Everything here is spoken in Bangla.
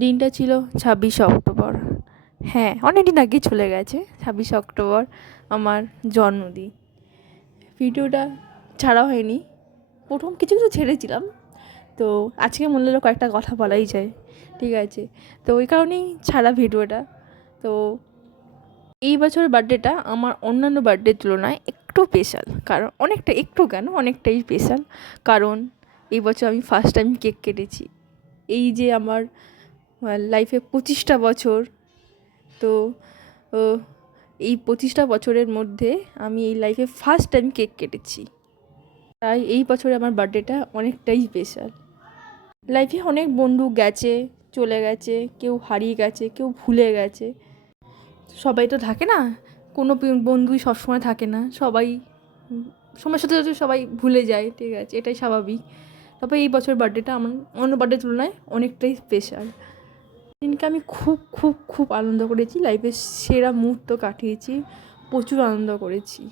দিনটা ছিল 26শে অক্টোবর। হ্যাঁ, অনেক দিন আগেই চলে গেছে। 26শে অক্টোবর আমার জন্মদিন। ভিডিওটা ছাড়া হয়নি, প্রথম কিছু কিছু ছেড়েছিলাম, তো আজকে মনে হলো কয়েকটা কথা বলাই যায়, ঠিক আছে, তো ওই কারণেই ছাড়া ভিডিওটা। তো এই বছরের বার্থডেটা আমার অন্যান্য বার্থডের তুলনায় একটু স্পেশাল, কারণ অনেকটাই স্পেশাল, কারণ এই বছর আমি ফার্স্ট টাইম কেক কেটেছি। এই যে আমার লাইফে 25টা বছর, তো ও, এই 25টা বছরের মধ্যে আমি এই লাইফে ফার্স্ট টাইম কেক কেটেছি, তাই এই বছরে আমার বার্থডেটা অনেকটাই স্পেশাল। লাইফে অনেক বন্ধু গেছে, চলে গেছে, কেউ হারিয়ে গেছে, কেউ ভুলে গেছে, সবাই তো থাকে না, কোনো বন্ধুই সবসময় থাকে না, সবাই সময়ের সাথে সাথে সবাই ভুলে যায়, ঠিক আছে, এটাই স্বাভাবিক। তবে এই বছর বার্থডেটা আমার অন্য বার্থডের তুলনায় অনেকটাই স্পেশাল। দিনকে আমি খুব খুব খুব আনন্দ করেছি, লাইফের সেরা মুহূর্ত কাটিয়েছি, প্রচুর আনন্দ করেছি।